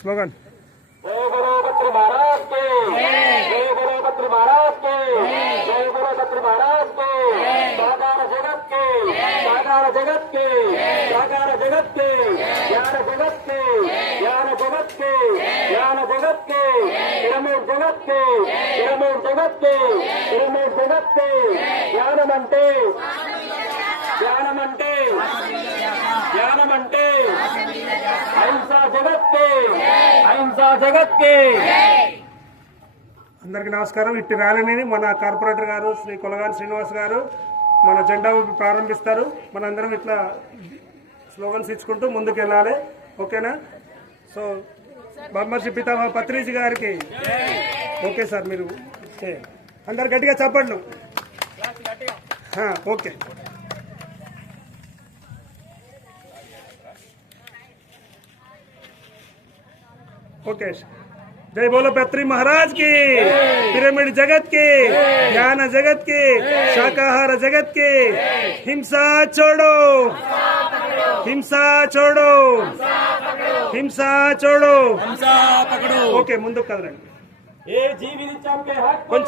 Slogan जय गुरु बद्री महाराज के, जय गुरु बद्री महाराज के, जय गुरु बद्री महाराज के, साकार जगत के, साकार जगत के, साकार जगत के, ज्ञान जगत के, ज्ञान जगत के, ज्ञान जगत के, पिरमिड जगत के, पिरमिड जगत के, पिरमिड जगत के, ज्ञानमंटे ज्ञानमंटे ज्ञानमंटे अहिंसा जगत के, अहिंसा जगत के। అందరికీ నమస్కారం. ఇట్టి ర్యాలీని మన కార్పొరేటర్ గారు శ్రీ కొలగాని శ్రీనివాస్ గారు మన జెండా ఊపి ప్రారంభిస్తారు. మనందరం ఇట్లా స్లోగన్స్ ఇచ్చుకుంటూ ముందుకు వెళ్ళాలి. ఓకేనా? సో బ్రహ్మర్షి పితామహ పత్రిజీ గారికి ఓకే సార్, మీరు అందరు గట్టిగా చెప్పండి. ఓకే. ओके. जय बोलो पत्री महाराज की, पिरामिड जगत के, ज्ञान जगत के, शाकाहार जगत के, हिंसा छोड़ो, हिंसा छोड़ो, हिंसा छोड़ो. ओके, ముందుకు కదలండి. ఏ జీవిని చంపే హక్కు, కొంచెం